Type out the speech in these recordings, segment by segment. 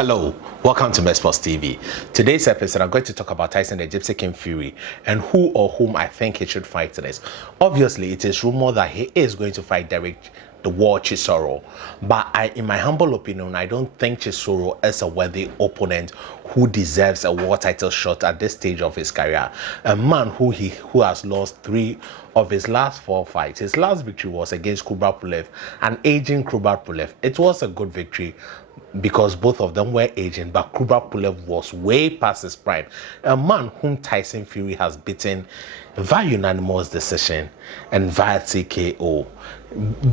Hello, welcome to Sports TV. Today's episode, I'm going to talk about Tyson the Gypsy King Fury and who or whom I think he should fight today. Obviously, it is rumored that he is going to fight Derek the War Chisoro, but in my humble opinion, I don't think Chisoro is a worthy opponent who deserves a world title shot at this stage of his career. A man who has lost 3 of his last 4 fights. His last victory was against Kubrat an aging Kubrat. It was a good victory because both of them were aging, but Kubrat was way past his prime. A man whom Tyson Fury has beaten via unanimous decision and via TKO,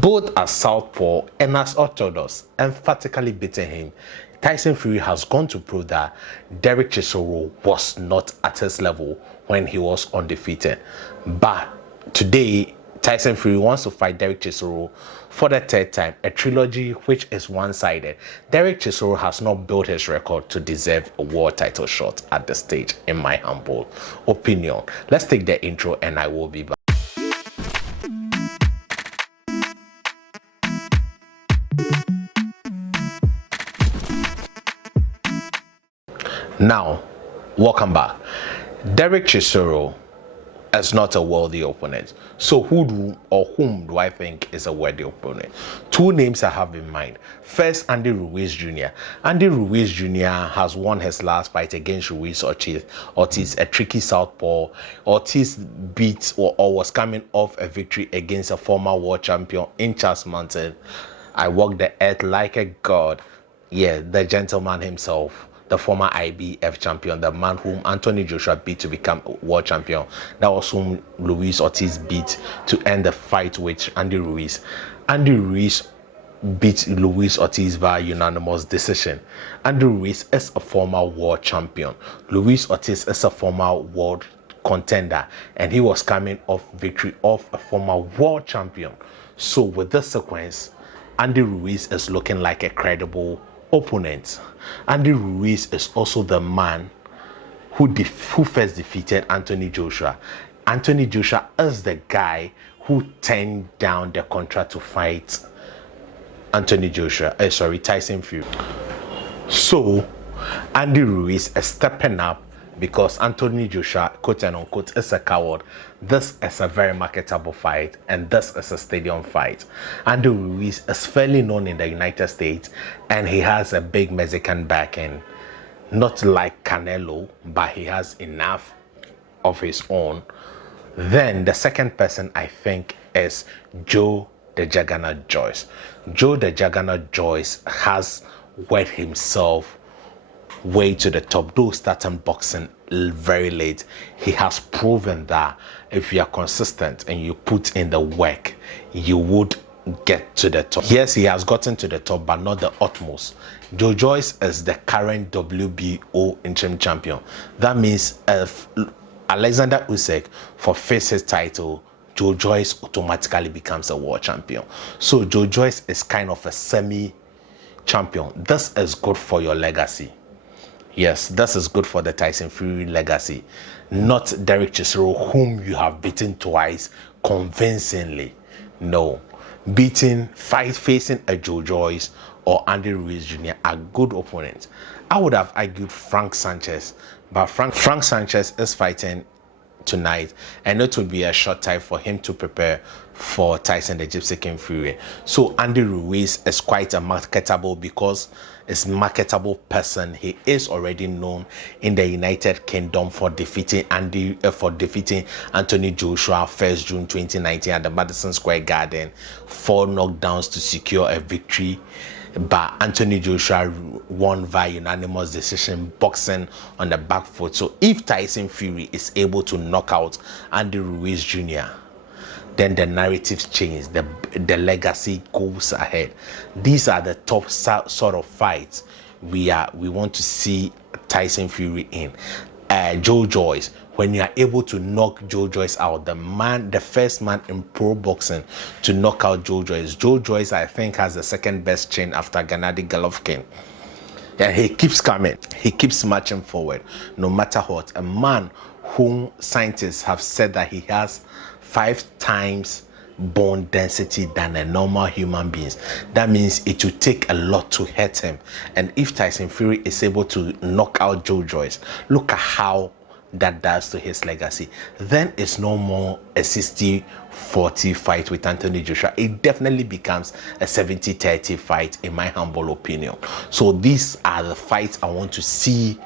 both as southpaw and as orthodox, emphatically beating him. Tyson Fury has gone to prove that Derek Chisoro was not at his level when he was undefeated. But today, Tyson Fury wants to fight Derek Chisoro for the 3rd time, a trilogy which is one-sided. Derek Chisoro has not built his record to deserve a world title shot at this stage, in my humble opinion. Let's take the intro and I will be back. Now, welcome back. Derek Chisoro is not a worthy opponent. So whom do I think is a worthy opponent? 2 names I have in mind. First, Andy Ruiz Jr. Andy Ruiz Jr. has won his last fight against Ruiz Ortiz, a tricky southpaw. Ortiz beat or was coming off a victory against a former world champion in Charles Mountain. I walk the earth like a god. Yeah, the gentleman himself, the former IBF champion, the man whom Anthony Joshua beat to become world champion. That was whom Luis Ortiz beat to end the fight with Andy Ruiz. Andy Ruiz beat Luis Ortiz via unanimous decision. Andy Ruiz is a former world champion. Luis Ortiz is a former world contender, and he was coming off victory of a former world champion. So with this sequence, Andy Ruiz is looking like a credible opponent. Andy Ruiz is also the man who first defeated Anthony Joshua. Anthony Joshua is the guy who turned down the contract to fight Tyson Fury. So Andy Ruiz is stepping up because Anthony Joshua, quote and unquote, is a coward. This is a very marketable fight, and this is a stadium fight. Andy Ruiz is fairly known in the United States, and he has a big Mexican backing. Not like Canelo, but he has enough of his own. Then the second person I think is Joe the Juggernaut Joyce. Joe the Juggernaut Joyce has worked himself way to the top, though starting boxing very late. He has proven that if you are consistent and you put in the work, you would get to the top. Yes, he has gotten to the top, but not the utmost. Joe Joyce is the current WBO interim champion. That means if Alexander Usyk forfeits his title, Joe Joyce automatically becomes a world champion. So Joe Joyce is kind of a semi-champion. This is good for your legacy. Yes, this is good for the Tyson Fury legacy, not Derek Chisoro, whom you have beaten twice convincingly. No, facing a Joe Joyce or Andy Ruiz Jr. are good opponents. I would have argued Frank Sanchez, but Frank Sanchez is fighting tonight, and it would be a short time for him to prepare for Tyson the Gypsy King Fury. So Andy Ruiz is quite a marketable because it's marketable person. He is already known in the United Kingdom for defeating Anthony Joshua 1st June 2019 at the Madison Square Garden, 4 knockdowns to secure a victory. But Anthony Joshua won via unanimous decision, boxing on the back foot. So if Tyson Fury is able to knock out Andy Ruiz Jr., then the narrative changes, the legacy goes ahead. These are the top sort of fights we want to see Tyson Fury in. Joe Joyce, when you are able to knock Joe Joyce out, the first man in pro boxing to knock out Joe Joyce. Joe Joyce, I think, has the second best chin after Gennady Golovkin. And he keeps coming. He keeps marching forward, no matter what. A man whom scientists have said that he has 5 times bone density than a normal human beings. That means it will take a lot to hurt him. And if Tyson Fury is able to knock out Joe Joyce, look at how that does to his legacy. Then it's no more a 60-40 fight with Anthony Joshua. It definitely becomes a 70-30 fight, in my humble opinion. So these are the fights I want to see.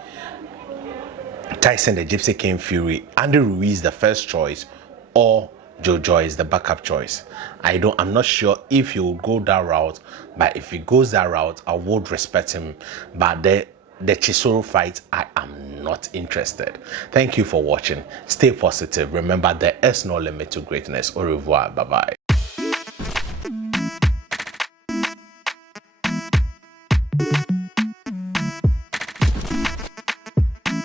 Tyson the Gypsy King Fury, Andy Ruiz the first choice, or Joe Joyce the backup choice. I'm not sure if he will go that route, but if he goes that route, I would respect him. But the Chisoro fight, I am not interested. Thank you for watching. Stay positive. Remember, there is no limit to greatness. Au revoir. Bye bye.